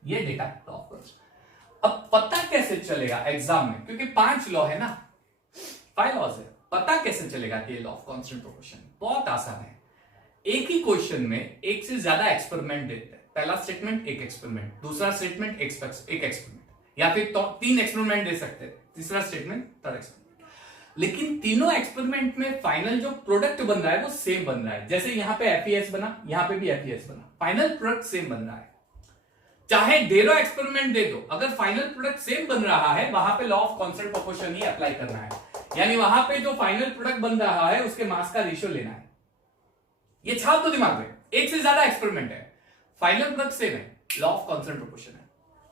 ये डेटा लॉ. अब पता कैसे चलेगा एग्जाम में, क्योंकि 5 लॉ है ना, 5 लॉज है, पता कैसे चलेगा कि ये लॉ ऑफ कांस्टेंट प्रोपोर्शन? बहुत आसान है. एक ही क्वेश्चन में एक से ज्यादा एक्सपेरिमेंट देते हैं. पहला स्टेटमेंट एक एक्सपेरिमेंट, दूसरा स्टेटमेंट एक एक्सपेरिमेंट, या फिर तो 3 एक्सपेरिमेंट दे सकते हैं, तीसरा स्टेटमेंट, थर्ड एक्सपेरिमेंट. लेकिन तीनों एक्सपेरिमेंट में फाइनल जो प्रोडक्ट बन रहा है वो सेम बन रहा है. जैसे यहां पे FeS बना, यहां पे भी FeS बना, फाइनल प्रोडक्ट सेम बन रहा है. चाहे डेरो एक्सपेरिमेंट दे दो, अगर फाइनल प्रोडक्ट सेम बन रहा है वहां पे law of constant proportion he apply करना है. यानी वहां पे जो फाइनल प्रोडक्ट बन रहा है उसके मास का रेशियो लेना है. ये छाप दो दिमाग में. एक से ज्यादा एक्सपेरिमेंट है, फाइनल प्रोडक्ट सेम है, लॉ ऑफ कांस्टेंट प्रोपोर्शन है.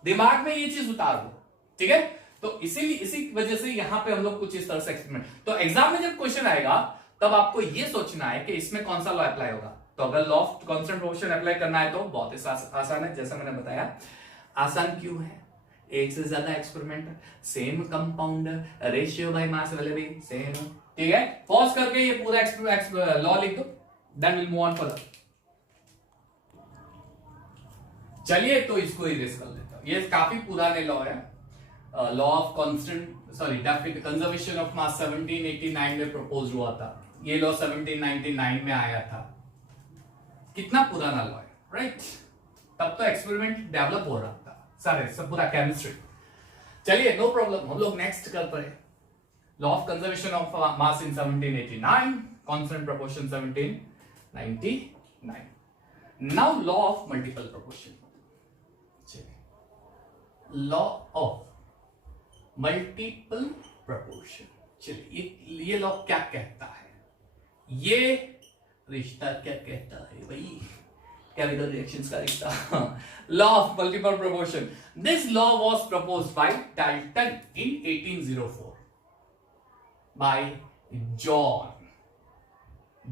दिमाग में ये चीज उतार दो. ठीक है, तो इसी वजह से यहां पे हम लोग कुछ इस तरह से एक्सपेरिमेंट. तो एग्जाम में जब क्वेश्चन आएगा तब आपको ये सोचना है कि इसमें कौन सा लॉ अप्लाई होगा. तो अगर law of constant proportion apply करना है तो बहुत ही आसान है, जैसा मैंने बताया. आसान क्यों है? एक से ज्यादा experiment, same compound, ratio by mass वाले भी सेम। ठीक है, पॉज करके ये पूरा लॉ लिख दो, then will move on further. चलिए तो इसको इरेज कर लेता हूं, ये काफी पुराने लॉ है। Law of constant sorry definite conservation of मास 1789 में प्रपोज हुआ था। ये लॉ 1799 में आया था। कितना पुराना लॉ है, राइट? तब तो एक्सपेरिमेंट डेवलप हो रहा था सारे सब पूरा केमिस्ट्री। चलिए नो प्रॉब्लम, हम लोग नेक्स्ट कर पड़े। Law of conservation of mass in 1789, constant proportion 1799। Now law of multiple proportion. Law of multiple proportion, चलिए ये लॉ क्या कहता है? ये रिश्ता क्या कहता है भाई? केमिकल रिएक्शंस का रिश्ता। Law of multiple proportion, this law was proposed by Dalton in 1804 by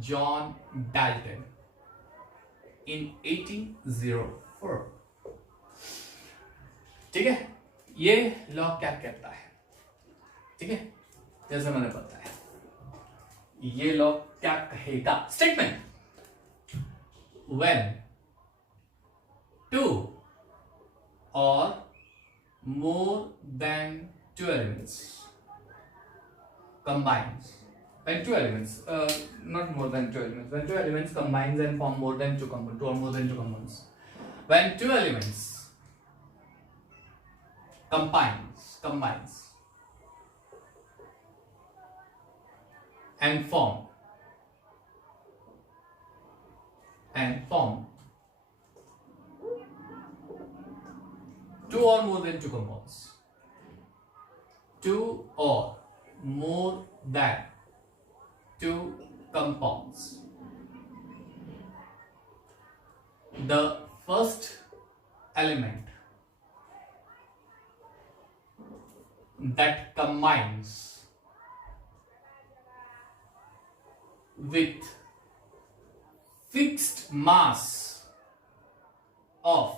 John Dalton in 1804। ठीक है, ये लॉ क्या कहता है? ठीक है, जैसे मैंने बताया, ये लॉ क्या कहेगा? स्टेटमेंट, व्हेन टू और more than two elements combines, when two elements not more than two elements, when two elements combines and form more than two or more than two compounds, when two elements combines and form two or more than two compounds, two or more than two compounds, the first element that combines with fixed mass of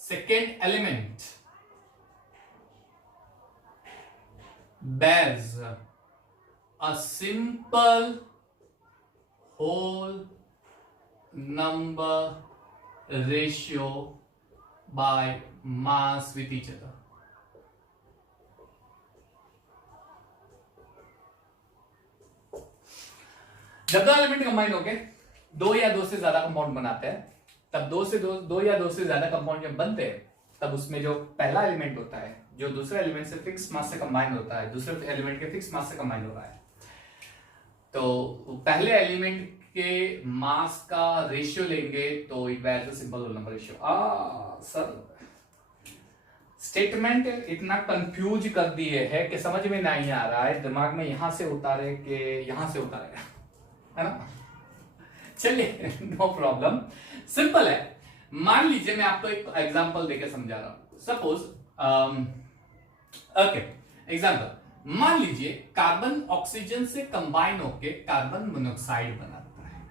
second element bears a simple whole number ratio by mass with each other. जब दो element combine होके दो या दो से ज्यादा compound बनाते हैं, तब दो या दो से ज्यादा कंपाउंड जब बनते हैं, तब उसमें जो पहला एलिमेंट होता है जो दूसरे एलिमेंट से फिक्स मास से कंबाइन होता है, दूसरे एलिमेंट के फिक्स मास से कंबाइन हो रहा है, तो पहले एलिमेंट के मास का रेशियो लेंगे तो it bears a simple whole number ratio. Sir statement इतना कंफ्यूज कर दिए है कि समझ में नहीं आ रहा है, दिमाग में यहां से उतारे कि यहां से उतारे, है ना? चलिए नो प्रॉब्लम, सिंपल है। मान लीजिए मैं आपको एक एग्जांपल देके समझा रहा हूं। सपोज ओके एग्जांपल, मान लीजिए कार्बन ऑक्सीजन से कंबाइन होके कार्बन मोनोऑक्साइड बनाता है,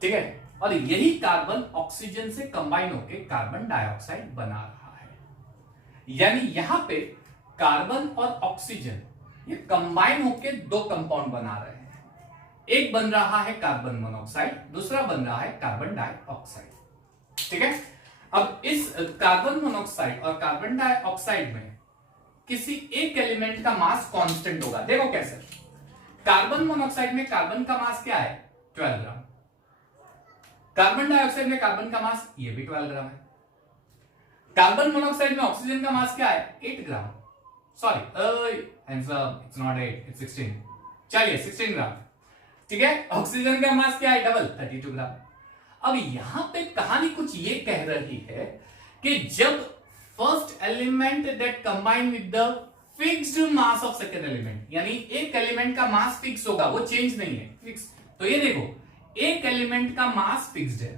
ठीक है, और यही कार्बन ऑक्सीजन से कंबाइन होके कार्बन डाइऑक्साइड बना रहा है। यानी यहां पे कार्बन और ऑक्सीजन ये कंबाइन होके दो कंपाउंड बना रहे हैं। एक बन रहा है कार्बन मोनोऑक्साइड, दूसरा बन रहा है कार्बन डाइऑक्साइड, ठीक है। अब इस कार्बन मोनोऑक्साइड और कार्बन डाइऑक्साइड में किसी एक एलिमेंट का मास कांस्टेंट होगा। देखो कैसे, कार्बन मोनोऑक्साइड में कार्बन का मास क्या है? 12 ग्राम। कार्बन डाइऑक्साइड में कार्बन का मास ये भी 12 ग्राम है। कार्बन मोनोऑक्साइड में ऑक्सीजन का मास क्या है? 8 gram. Sorry it's not 8, it's 16। चलिए 16 ग्राम, ठीक है। ऑक्सीजन का मास क्या है? डबल, 32 ग्राम। अब यहां पे कहानी कुछ ये कह रही है कि जब first element that combine with the fixed mass of second element, यानी एक एलिमेंट का मास फिक्स होगा, वो चेंज नहीं है, फिक्स। तो ये देखो, एक एलिमेंट का मास फिक्स्ड है,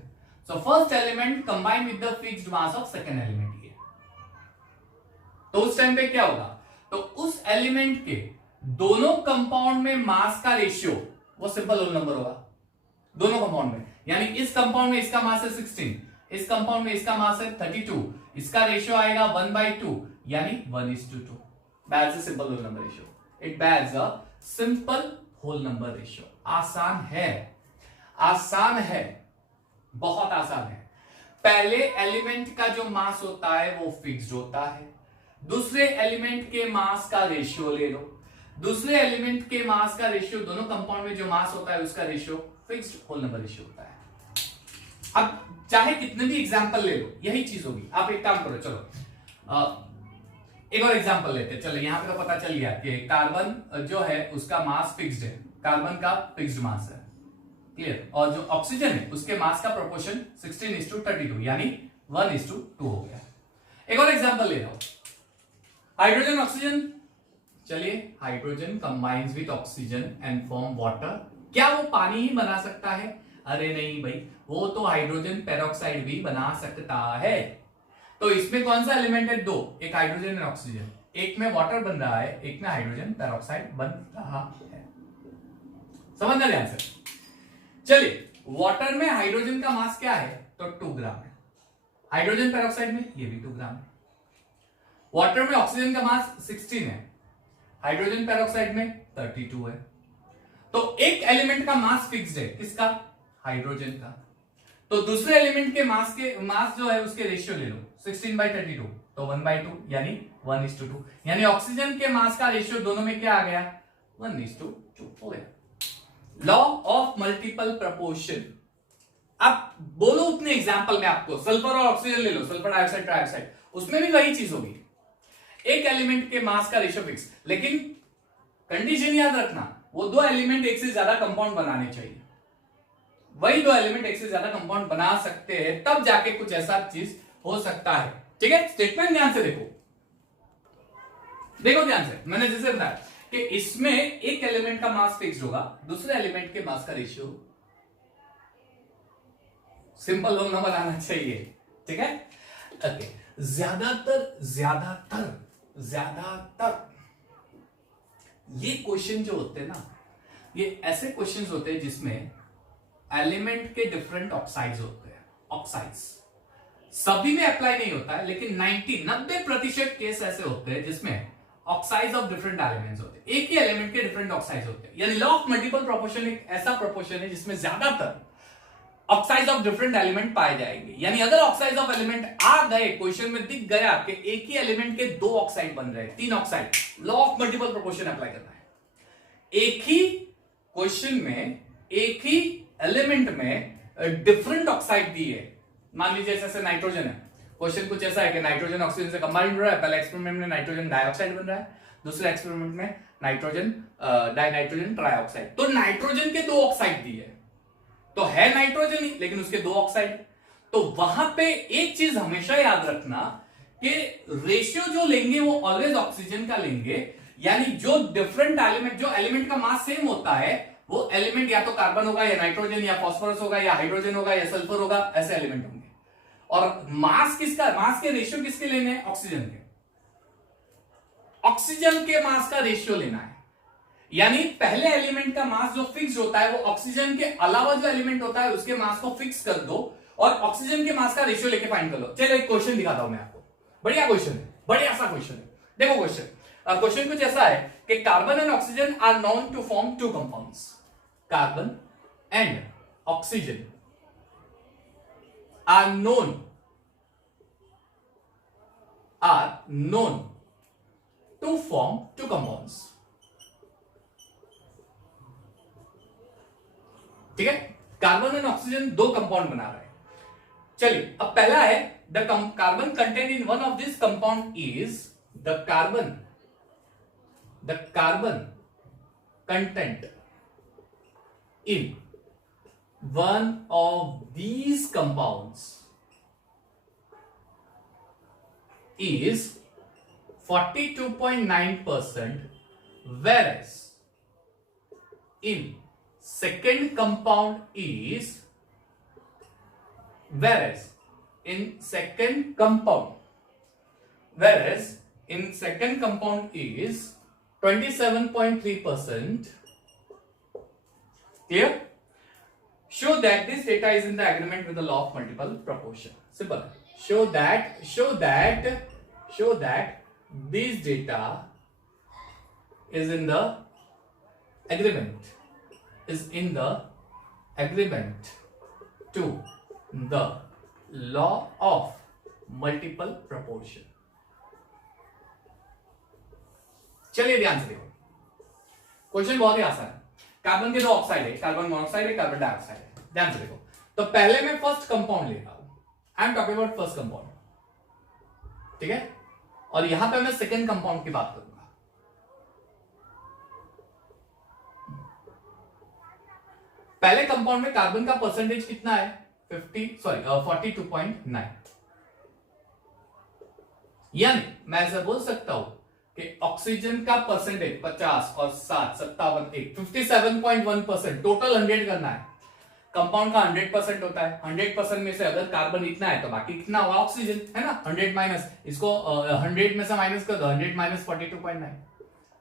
so first element combine with the fixed mass of second element ये। तो उस टाइम पे क्या होगा? तो उस एलिमेंट के दोनों कंपाउंड में मास का रेशियो वो सिंपल होल नंबर होगा दोनों कंपाउंड में। यानी इस कंपाउंड में इसका मास है 16, इस कंपाउंड में इसका मास है 32, इसका रेशियो आएगा 1/2 यानी 1:2. bears a simple whole number ratio. It bears a simple whole number ratio. आसान है, आसान है, बहुत आसान है. पहले एलिमेंट का जो मास होता है वो फिक्स्ड होता है, दूसरे एलिमेंट के मास का रेशियो ले लो, दूसरे एलिमेंट के मास का रेशियो, दोनों कंपाउंड में जो मास होता है उसका ratio fixed whole number ratio होता है. अब चाहे कितने भी एग्जांपल ले लो, यही चीज होगी. आप एक काम करो, चलो एक और एग्जांपल लेते हैं. चलो यहां पे तो पता चल गया कि कार्बन जो है उसका मास फिक्स्ड है, कार्बन का फिक्स्ड मास है, क्लियर. और जो ऑक्सीजन है उसके मास का प्रोपोर्शन 16:32 यानी 1:2 हो गया. एक और एग्जांपल ले लो, हाइड्रोजन ऑक्सीजन. चलिए, hydrogen combines with oxygen and form water. क्या वो पानी ही बना सकता है? अरे नहीं भाई, वो तो हाइड्रोजन पेरोक्साइड भी बना सकता है. तो इसमें कौन सा एलिमेंट है? दो, एक हाइड्रोजन और ऑक्सीजन. एक में वाटर बन रहा है, एक में हाइड्रोजन पेरोक्साइड बन रहा है. समझना ध्यान से. चलिए, वाटर में हाइड्रोजन का मास क्या है? तो 2 ग्राम है. हाइड्रोजन पेरोक्साइड में ये भी 2 ग्राम है. वाटर में ऑक्सीजन का मास 16 है, हाइड्रोजन पेरोक्साइड में 32 है. तो एक एलिमेंट का मास फिक्स्ड है, किसका? हाइड्रोजन का. तो दूसरे एलिमेंट के मास जो है उसके रेशियो ले लो, 16/32 तो 1/2 यानी 1:2 यानी ऑक्सीजन के मास का रेशियो दोनों में क्या आ गया? 1:2 हो गया. Law of multiple proportion. अब बोलो उतने एग्जांपल में आपको, सल्फर और ऑक्सीजन ले लो, सल्फर डाइऑक्साइड ट्राइऑक्साइड, उसमें भी वही चीज होगी. एक एलिमेंट के मास का रेशियो फिक्स, लेकिन कंडीशन याद रखना, वो दो एलिमेंट एक से ज्यादा कंपाउंड बनाने चाहिए. वही दो एलिमेंट एक से ज्यादा कंपाउंड बना सकते हैं, तब जाके कुछ ऐसा चीज हो सकता है. ठीक है, स्टेटमेंट ध्यान से देखो, देखो ध्यान से. मैंने जैसे बताया कि इसमें एक एलिमेंट का मास फिक्स्ड होगा, दूसरे एलिमेंट के मास का रेशियो सिंपल होल नंबर आना चाहिए. ठीक है, ओके. ज्यादातर ये क्वेश्चन जो होते हैं ना, ये ऐसे क्वेश्चंस होते हैं जिसमें एलिमेंट के डिफरेंट ऑक्साइड्स होते हैं. ऑक्साइड्स सभी में अप्लाई नहीं होता है, लेकिन 90% केस ऐसे होते हैं जिसमें ऑक्साइड्स ऑफ डिफरेंट एलिमेंट्स होते हैं. एक ही एलिमेंट के डिफरेंट ऑक्साइड्स होते हैं. यानी लॉ ऑफ मल्टीपल प्रोपोर्शन एक ऐसा प्रोपोर्शन है जिसमें ज्यादातर ऑक्साइड्स ऑफ डिफरेंट एलिमेंट पाए जाएंगे. यानी अगर ऑक्साइड्स ऑफ एलिमेंट आ गए, क्वेश्चन में दिख गया कि एक ही एलिमेंट के 2 ऑक्साइड बन रहे हैं, 3 oxide, law of multiple proportion apply करना है. एक ही क्वेश्चन में एक ही एलिमेंट में डिफरेंट ऑक्साइड दिए. मान लीजिए जैसे नाइट्रोजन है, क्वेश्चन कुछ ऐसा है कि नाइट्रोजन ऑक्सीजन से कंबाइन हो रहा है. पहले एक्सपेरिमेंट में नाइट्रोजन डाइऑक्साइड बन रहा है, दूसरे एक्सपेरिमेंट में नाइट्रोजन डाइनाइट्रोजन ट्राइऑक्साइड. तो नाइट्रोजन के 2 ऑक्साइड दिए, तो है नाइट्रोजन ही, लेकिन उसके 2 ऑक्साइड. तो वहां पे एक चीज हमेशा याद रखना कि रेशियो जो लेंगे वो ऑलवेज ऑक्सीजन का लेंगे. यानी जो डिफरेंट एलिमेंट, जो एलिमेंट का मास सेम होता है, वो एलिमेंट या तो कार्बन होगा या नाइट्रोजन या फास्फोरस होगा या हाइड्रोजन होगा या सल्फर होगा, ऐसे एलिमेंट होंगे. और मास किसका, मास के रेशियो किसके लेने हैं? ऑक्सीजन के. ऑक्सीजन के मास का रेशियो लेना है. यानी पहले एलिमेंट का मास जो फिक्स होता है, वो ऑक्सीजन के अलावा जो एलिमेंट होता है उसके मास को फिक्स कर दो और ऑक्सीजन के मास का रेशियो लेके फाइंड कर लो. चलो एक क्वेश्चन दिखाता हूं मैं आपको. बढ़िया क्वेश्चन है, बढ़िया सा क्वेश्चन है. देखो क्वेश्चन कुछ ऐसा है कि carbon and oxygen are known to form 2 compounds. Carbon and oxygen are known to form 2 compounds. ठीक है, कार्बन एंड ऑक्सीजन 2 कंपाउंड बना रहे हैं. चलिए, अब पहला है the carbon content in one of this compound is the carbon content in one of these compounds is 42.9%, whereas in second compound is 27.3%. Clear? show that this data is in the agreement with the law of multiple proportion. Simple. Show that this data is in the agreement to the law of multiple proportion. चलिए ध्यान से देखो, question बहुत ही आसान है। Carbon के दो oxide है, कार्बन मोनोऑक्साइड है, कार्बन डाइऑक्साइड है। ध्यान से देखो, तो पहले मैं फर्स्ट कंपाउंड लेता हूं, I am talking about first compound, ठीक है, और यहां पे मैं सेकेंड कंपाउंड की बात करूंगा। पहले कंपाउंड में कार्बन का परसेंटेज कितना है? 42.9। यानी मैं ऐसा बोल सकता हूं कि ऑक्सीजन का परसेंटेज 50 और 7 57 1 57.1%। टोटल 100 करना है। कंपाउंड का 100% होता है। 100% में से अगर कार्बन इतना है तो बाकी कितना होगा? ऑक्सीजन, है ना। 100 माइनस, इसको 100 में से माइनस कर दो, 100 माइनस 42.9,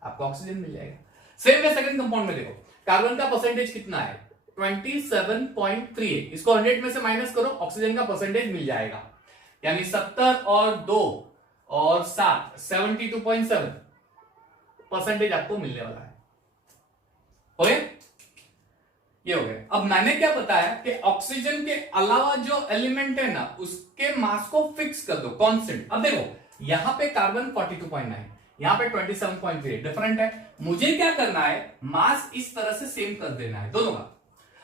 आपको ऑक्सीजन मिल जाएगा। सेम वे सेकंड कंपाउंड में देखो, कार्बन का परसेंटेज कितना है? 27.3। इसको 100 में से माइनस करो, ऑक्सीजन का परसेंटेज मिल जाएगा। यानी 70 और 2 और 7 72.7 परसेंटेज आपको मिलने वाला है। हो गया? ये हो गया। अब मैंने क्या बताया कि ऑक्सीजन के अलावा जो एलिमेंट है ना, उसके मास को फिक्स कर दो, कांस्टेंट। अब देखो, यहां पे कार्बन 42.9, यहां पे 27.3, डिफरेंट है। मुझे क्या करना है? मास इस तरह से सेम कर देना है दोनों का।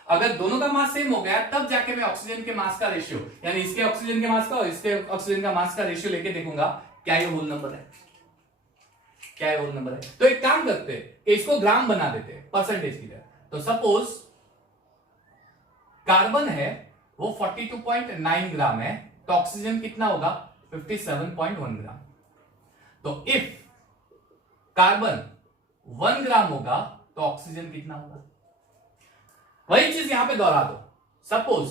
अगर दोनों का मास सेम हो गया तब जाके मैं ऑक्सीजन के मास का रेशियो, यानी इसके ऑक्सीजन के मास का और इसके ऑक्सीजन का मास का रेशियो लेके देखूंगा क्या ये होल नंबर है, क्या ये होल नंबर है। तो एक काम करते हैं, इसको ग्राम बना देते हैं परसेंटेज की तरह। तो सपोज कार्बन है वो 42.9 ग्राम है, तो ऑक्सीजन कितना होगा? 57.1 ग्राम। तो इफ कार्बन 1 ग्राम होगा तो ऑक्सीजन कितना होगा? वही चीज यहां पे दोहरा दो। सपोज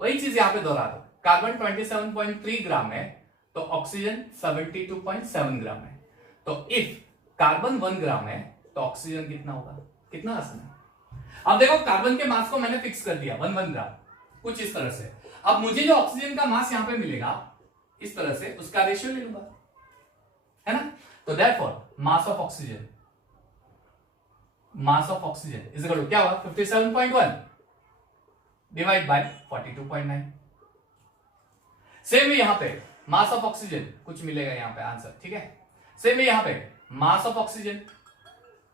वही चीज यहां पे दोहरा दो, कार्बन 27.3 ग्राम है तो ऑक्सीजन 72.7 ग्राम है। तो इफ कार्बन 1 ग्राम है तो ऑक्सीजन कितना होगा? कितना आसान है। अब देखो, कार्बन के मास को मैंने फिक्स कर दिया 1 ग्राम, कुछ इस तरह से। अब मुझे जो ऑक्सीजन का मास यहां पे मिलेगा इस तरह से, उसका रेशियो ले लूंगा, है ना। तो therefore mass of oxygen is equal to क्या होगा? 57.1 डिवाइड बाय 42.9। सेम है यहां पे मास ऑफ ऑक्सीजन, कुछ मिलेगा यहां पे आंसर, ठीक है। सेम है यहां पे mass of oxygen,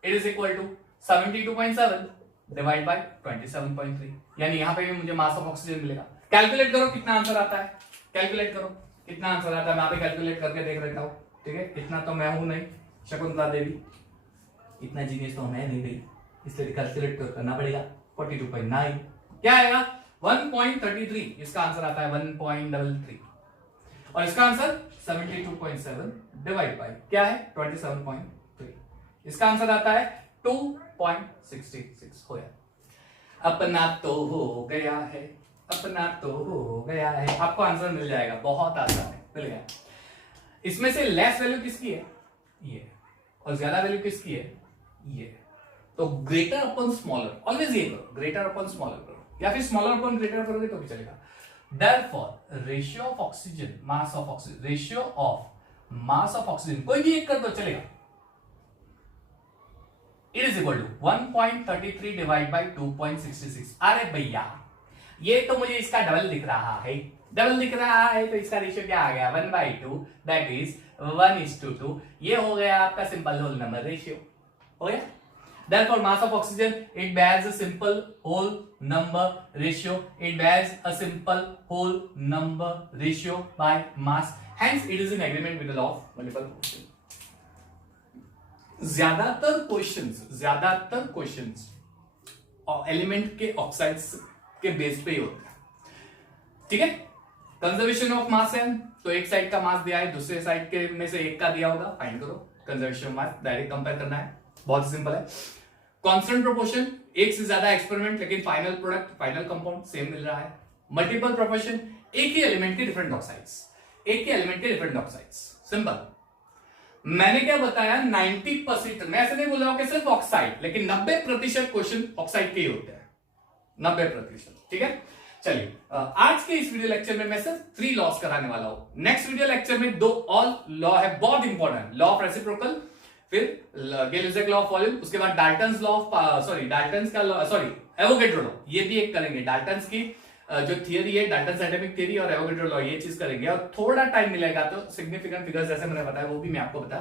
it is equal to 72.7 divide by 27.3, यानी यहां पे भी मुझे मास ऑफ ऑक्सीजन मिलेगा। कैलकुलेट करो कितना आंसर आता है, कैलकुलेट करो कितना आंसर आता है। मैं यहाँ पे कैलकुलेट करके देख लेता हूं, ठीक है। इतना तो मैं हूं नहीं, शकुंतला देवी इतना जीनियस तो मैं नहीं गई, इसलिए कैलकुलेट करना पड़ेगा। 42.9 क्या आएगा? 1.33। इसका आंसर आता है 1.33 और इसका आंसर 72.7 डिवाइड बाय क्या है? 27.3। इसका आंसर आता है 2.66। हो गया। अपना तो हो गया है, अपना तो हो गया है। आपको आंसर मिल जाएगा, बहुत आसान है, मिल गया। इसमें से लेस वैल्यू किसकी है? ये। और ज्यादा वैल्यू किसकी है? ये। तो ग्रेटर अपॉन स्मॉलर, ऑलवेज ये करो, ग्रेटर अपॉन स्मॉलर करो, या फिर स्मॉलर अपॉन ग्रेटर करोगे तो भी चलेगा। Therefore, ratio of oxygen, mass of oxygen, ratio of mass of oxygen, कोई भी एक कर दो चलेगा। It is equal to 1.33 divide by 2.66। अरे भैया, ये तो मुझे इसका डबल दिख रहा है, डबल दिख रहा है, तो इसका रेशियो क्या आ गया? 1/2, दैट इज 1:2। ये हो गया आपका सिंपल होल नंबर रेशियो, हो गया। Therefore, mass of oxygen, it bears a simple whole number ratio. It bears a simple whole number ratio by mass. Hence, it is in agreement with the law of multiple proportion. ज्यादातर questions element के oxides के base पे ही होते हैं, ठीक है। Conservation of मास है, तो एक साइड का मास दिया है, दूसरे साइड के में से एक का दिया होगा, फाइंड करो conservation of mass, direct compare करना है, बहुत सिंपल है। कांस्टेंट प्रोपोर्शन, एक से ज्यादा एक्सपेरिमेंट लेकिन final product, final compound same मिल रहा है। मल्टीपल प्रोपोर्शन, एक ही एलिमेंट के डिफरेंट ऑक्साइड्स, एक ही एलिमेंट के डिफरेंट ऑक्साइड्स, सिंपल। मैंने क्या बताया? 90%, मैं ऐसे नहीं बोल रहा हूं कि सिर्फ ऑक्साइड, लेकिन 90% क्वेश्चन ऑक्साइड के ही होते हैं। 90%। ठीक है, चलिए आज के इस वीडियो लेक्चर में मैं सिर्फ 3 लॉस कराने वाला हूं। नेक्स्ट वीडियो लेक्चर में 2 और लॉ है बहुत इंपॉर्टेंट, लॉ ऑफ रेसिप्रोकल, फिर गे-लुसाक लॉ ऑफ वॉल्यूम, उसके बाद डाल्टन्स लॉ ऑफ डाल्टन्स का लॉ, एवोगेड्रो लॉ, ये भी एक करेंगे। डाल्टन्स की जो थियरी है, डाल्टन्स एटॉमिक थियरी और एवोगेड्रो लॉ, ये चीज करेंगे। और थोड़ा टाइम मिलेगा तो सिग्निफिकेंट फिगर्स जैसे मैंने बताया वो भी मैं आपको बता।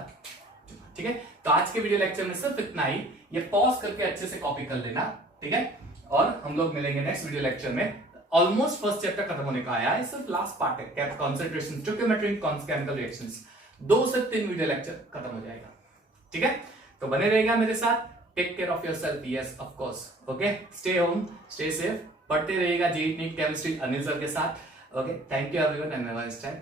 ठीक है, तो आज के वीडियो लेक्चर में सिर्फ इतना ही। ये पॉज करके अच्छे से कॉपी कर लेना। ठीक है, और हम लोग मिलेंगे नेक्स्ट वीडियो लेक्चर में। ऑलमोस्ट फर्स्ट चैप्टर खत्म होने का आया है, सिर्फ लास्ट पार्ट है, कंसंट्रेशन, स्टोइकियोमेट्री, केमिकल रिएक्शंस। 2 से 3 वीडियो लेक्चर खत्म हो जाएगा। ठीक है, तो बने रहेगा मेरे साथ। Take care of yourself, yes of course, okay, stay home, stay safe, पढ़ते रहिएगा JEE NEET chemistry Anil sir के साथ। Okay, thank you everyone and have a nice time.